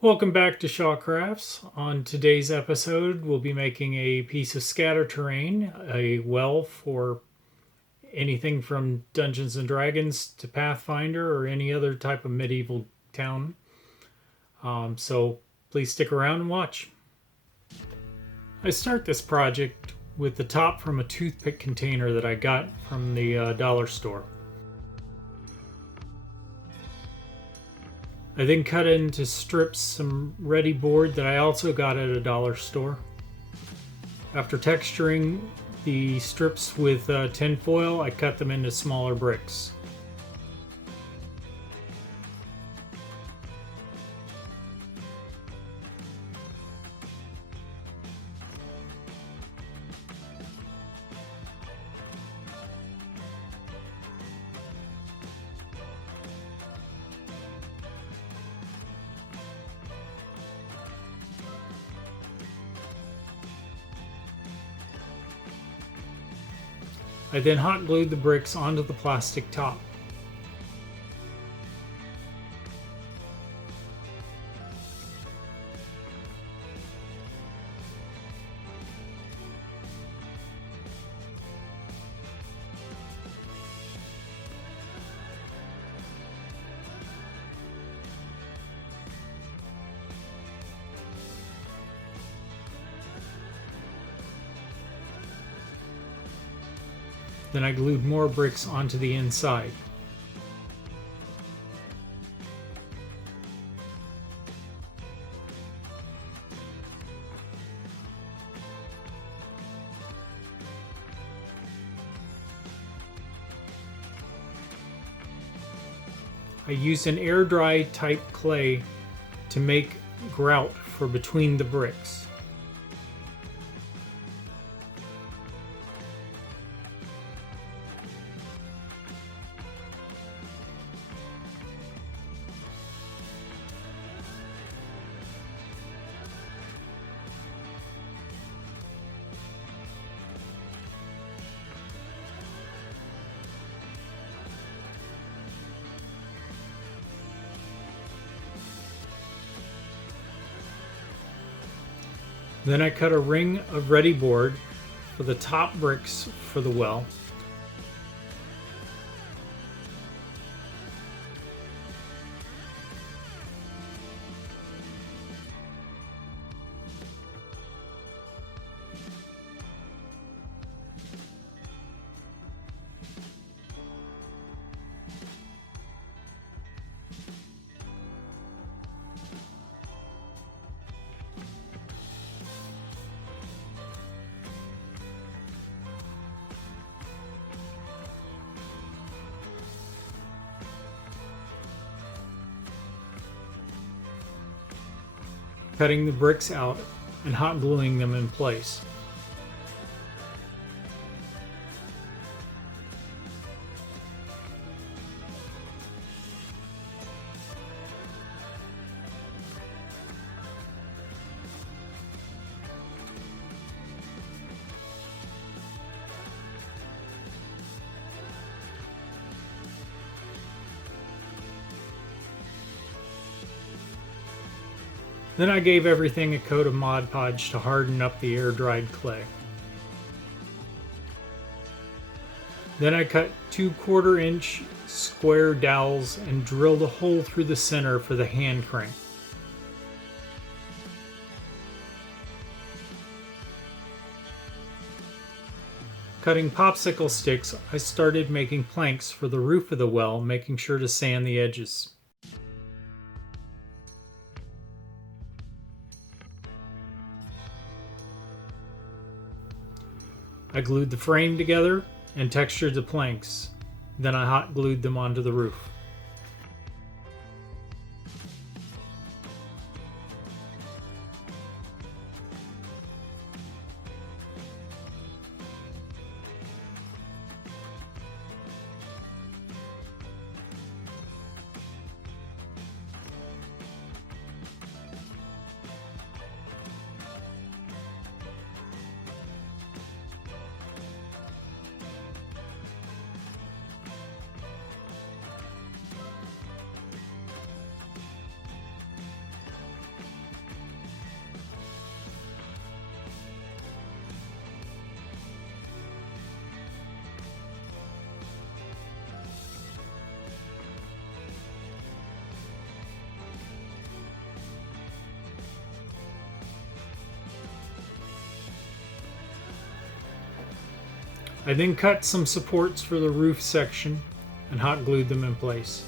Welcome back to Shaw Crafts. On today's episode, we'll be making a piece of scatter terrain, a well for anything from Dungeons and Dragons to Pathfinder or any other type of medieval town. So please stick around and watch. I start this project with the top from a toothpick container that I got from the dollar store. I then cut into strips some ready board that I also got at a dollar store. After texturing the strips with tin foil, I cut them into smaller bricks. I then hot glued the bricks onto the plastic top. Then I glued more bricks onto the inside. I used an air dry type clay to make grout for between the bricks. Then I cut a ring of ready board for the top bricks for the well. Cutting the bricks out and hot gluing them in place. Then I gave everything a coat of Mod Podge to harden up the air-dried clay. Then I cut 2/4-inch square dowels and drilled a hole through the center for the hand crank. Cutting popsicle sticks, I started making planks for the roof of the well, making sure to sand the edges. I glued the frame together and textured the planks. Then I hot glued them onto the roof. I then cut some supports for the roof section and hot glued them in place.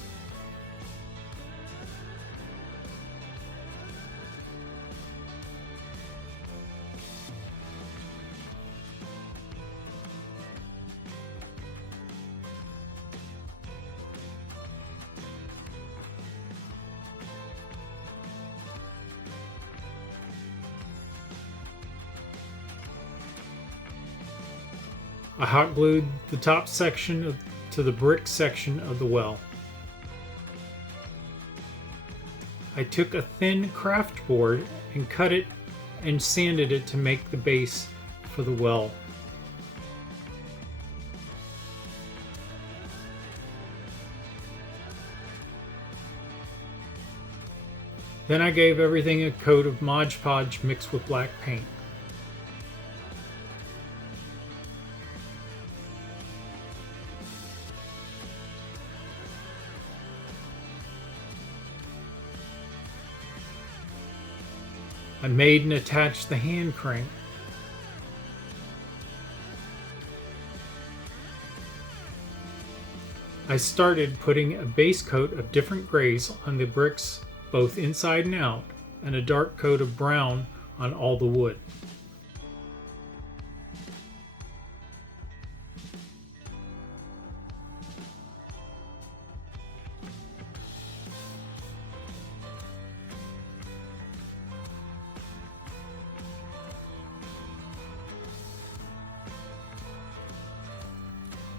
I hot glued the top section to the brick section of the well. I took a thin craft board and cut it and sanded it to make the base for the well. Then I gave everything a coat of Mod Podge mixed with black paint. I made and attached the hand crank. I started putting a base coat of different grays on the bricks, both inside and out, and a dark coat of brown on all the wood.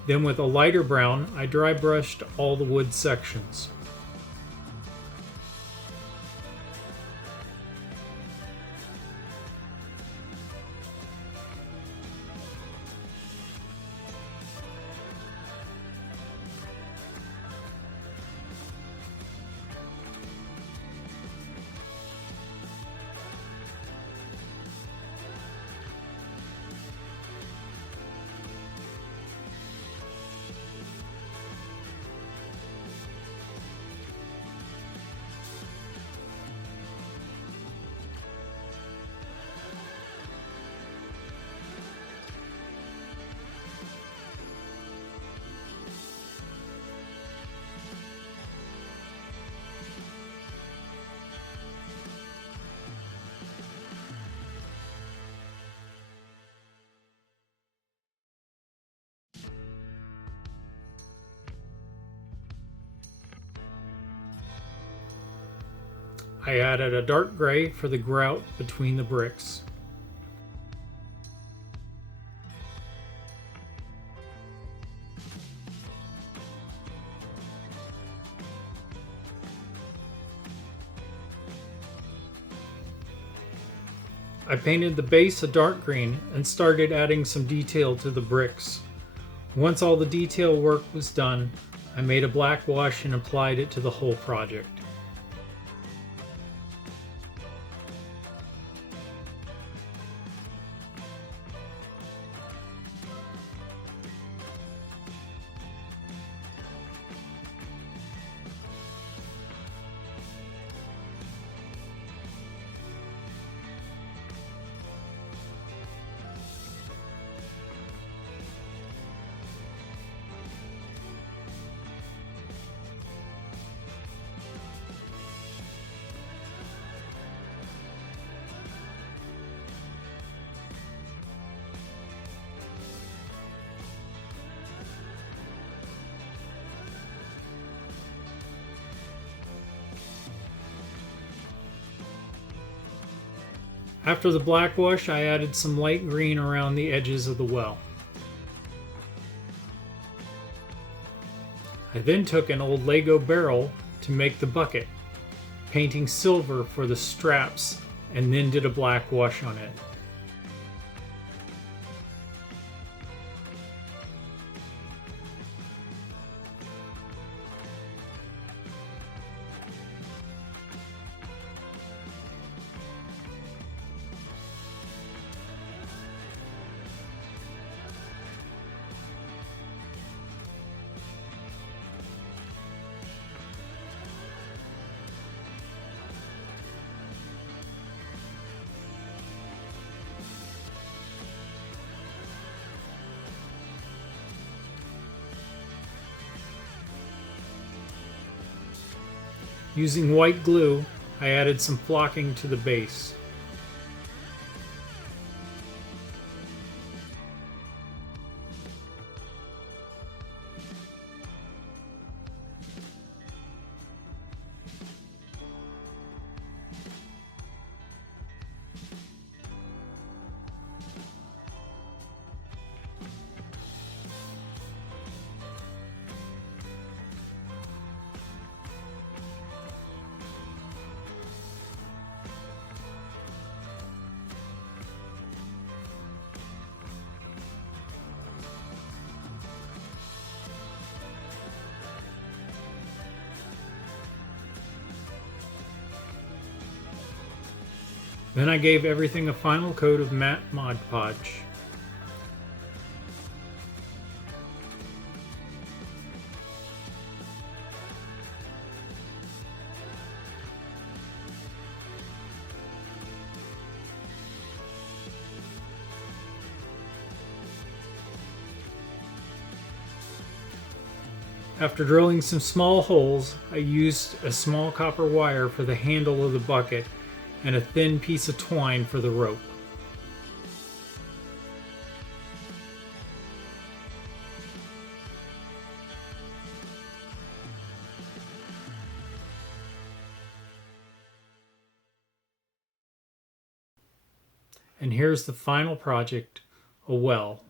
Then with a lighter brown, I dry brushed all the wood sections. I added a dark gray for the grout between the bricks. I painted the base a dark green and started adding some detail to the bricks. Once all the detail work was done, I made a black wash and applied it to the whole project. After the black wash, I added some light green around the edges of the well. I then took an old Lego barrel to make the bucket, painting silver for the straps, and then did a black wash on it. Using white glue, I added some flocking to the base. Then I gave everything a final coat of matte Mod Podge. After drilling some small holes, I used a small copper wire for the handle of the bucket and a thin piece of twine for the rope. And here's the final project, a well.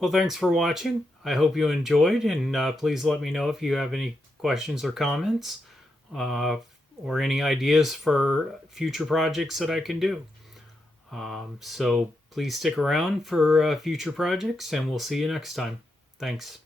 Well, thanks for watching. I hope you enjoyed, and please let me know if you have any questions or comments, or any ideas for future projects that I can do. So please stick around for future projects, and we'll see you next time. Thanks.